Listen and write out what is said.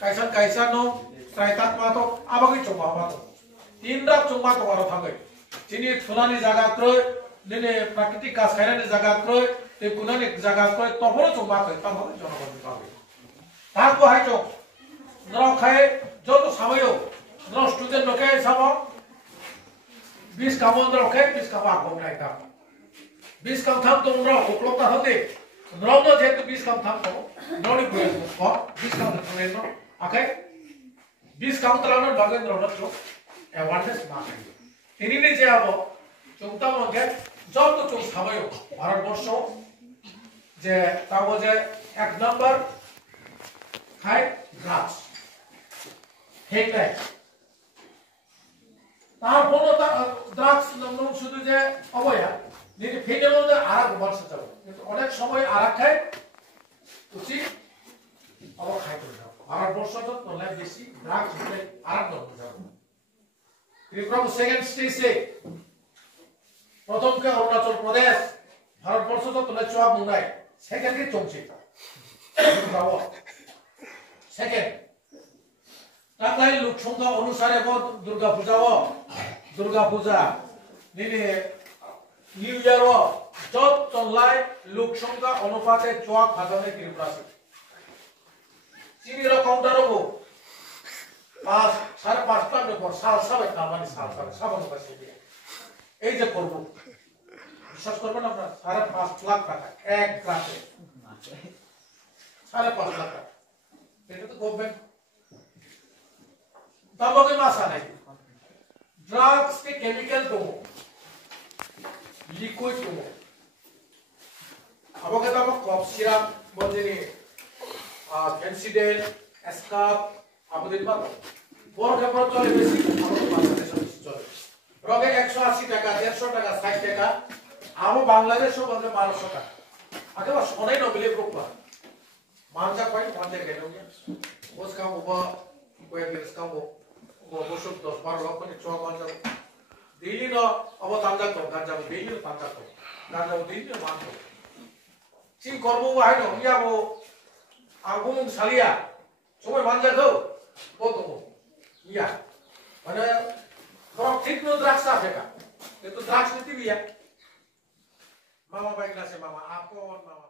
kaisa kaisa no sai tat ma to abagi choma ma to tin rak choma to aro thangai chini thulani jaga kroi nene প্রাকৃতিক কাজ খাইনানি জায়গা ক্রয় তে কুনানি জায়গা ক্রয় তখন চমা কই তার হবে জনগণ পাবে তার কো হাইতো নর খায় যত সময়ও নর স্টুডেন্ট লোকে সাব 20 কাম নর খায় 20 কাম আগম নাই তা 20 কাম থাম তো নর উপলব্ধ হতে নর ন যেহেতু 20 কাম থাম তো নরি বই কো 20 কাম থামে ন আকে 20 কাম তলানো বাগেন্দ্র নটো অ্যাওয়ারনেস মাকে তিনি নে যে আবো চৌতা মগে যত চোখ সাময় ভারতবর্ষ যে তাও যে 1 নম্বর খায় ড্রাগস ঠিক নাই তারপর ড্রাগস নাম শুধু যে অবয়া নিতে ফেলে মধ্যে আরাক বর্ষ যাবে কিন্তু অনেক সময় আরাক খায় উচিত আবার খায় করে দাও ভারতবর্ষ তো তোলা বেশি ড্রাগস হলে আরাক দর যাবে ত্রিপুরা সেকেন্ড স্টেজে প্রথম কে অরুণাচল প্রদেশ ভারতবর্ষ তো তোলা চোয়া মুনাই সেকেন্ড কে চমচে বাবা সেকেন্ড টাকাই লোক সংখ্যা অনুসারে দুর্গা পূজা নিনে নিউ ইয়ার যত চলাই লোক সংখ্যা অনুপাতে চোয়া খাজানে ত্রিপুরা চিনি কাউন্টার হবো 5.5 লাখ উপর সাল সাবে কামানি সাল সাবান পাশে এই যে করব বিশ্বাস করবেন আপনারা 5.5 লাখ টাকা এক রাতে 5.5 লাখ টাকা এটা তো গভর্নমেন্ট তালকে মাসা নাই ড্রাগস के केमिकल तो लिक्विड तो अब के तब कफ सिरप बजेनी फेंसिडेल एस्काप अब दिन बाद बोर के पर चले बेसी আমাদের বাংলাদেশে চলে রগে 180 টাকা 150 টাকা 60 টাকা আমো বাংলাদেশে বলে 1200 টাকা আগে বা সোনাই নবিলে প্রকবা মানজা কই মানজা গেল ওস কাম ওবা কই বিস কাম বসো 10-12 লক্ষ নি চোয়া মানজা দিলি ন অব তামজা তো গাঞ্জা দিলি তামজা তো গাঞ্জা দিলি মানজা চিন করবো হাই ন ইয়াবো আগুন সালিয়া সময় মানজা গো কত ইয়া মানে Kalau ঠিক no দ্রাক্ষা ফেকা কিন্তু দ্রাক্ষা নীতি বিয়া মামা বাইক আছে মামা আপন মামা